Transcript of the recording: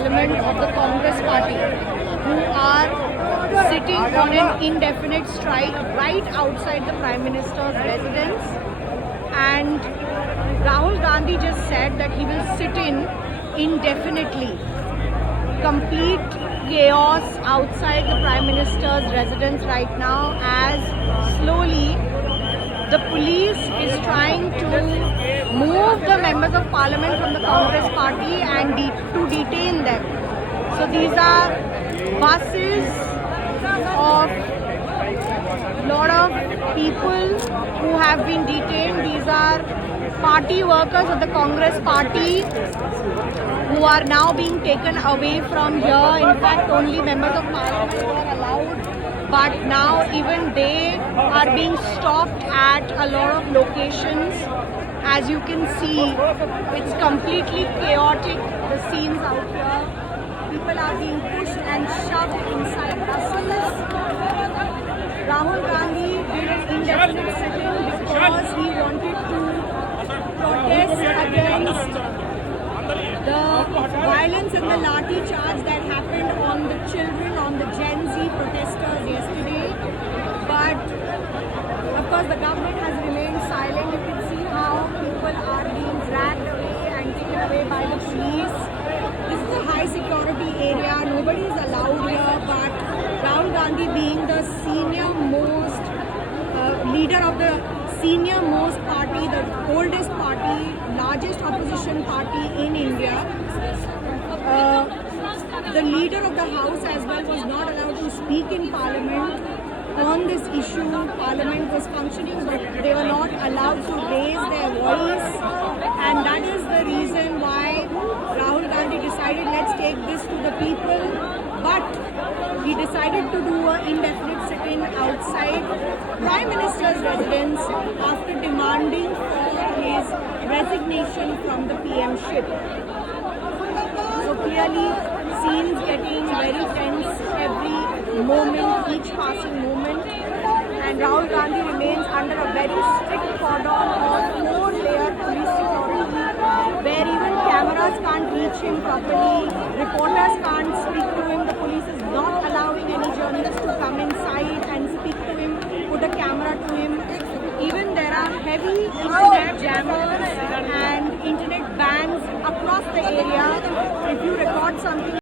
Parliament of the Congress Party who are sitting on an indefinite strike right outside the Prime Minister's residence. And Rahul Gandhi just said that he will sit in indefinitely. Complete chaos outside the Prime Minister's residence right now, as slowly the police is trying to move the members of parliament from the Congress party and to detain them. So these are buses of lot of people who have been detained. These are party workers of the Congress party who are now being taken away from here. In fact, only members of parliament were allowed, but now even they are being stopped at a lot of locations. As you can see, it's completely chaotic, the scenes out here. People are being pushed and shoved inside buses. Rahul Gandhi did an indefinite sitting because he wanted to protest against the violence and the lathi charge that happened on the children, on the Gen Z protesters yesterday. But of course the government has remained silent. You can see how people are being dragged away and taken away by the police. This is a high security area. Nobody is allowed here, but Rahul Gandhi, being the senior most leader of the senior most party, the oldest party, largest opposition party in India, the leader of the house as well was not allowed to speak in parliament on this issue. Parliament was functioning, but they were not allowed to raise their voice, and that is the reason why Rahul Gandhi decided, let's take this to the people. But he decided to do an indefinite sit-in outside Prime Minister's residence after demanding for his resignation from the PM-ship. So clearly, scenes getting very tense every moment, each passing moment. And Rahul Gandhi remains under a very strict cordon of 4-layer police security, where even cameras can't reach him properly, reporters can't speak to him, the police is not allowing any journalists to come inside and speak to him, put a camera to him. Even there are heavy internet jammers and internet bans across the area. If you record something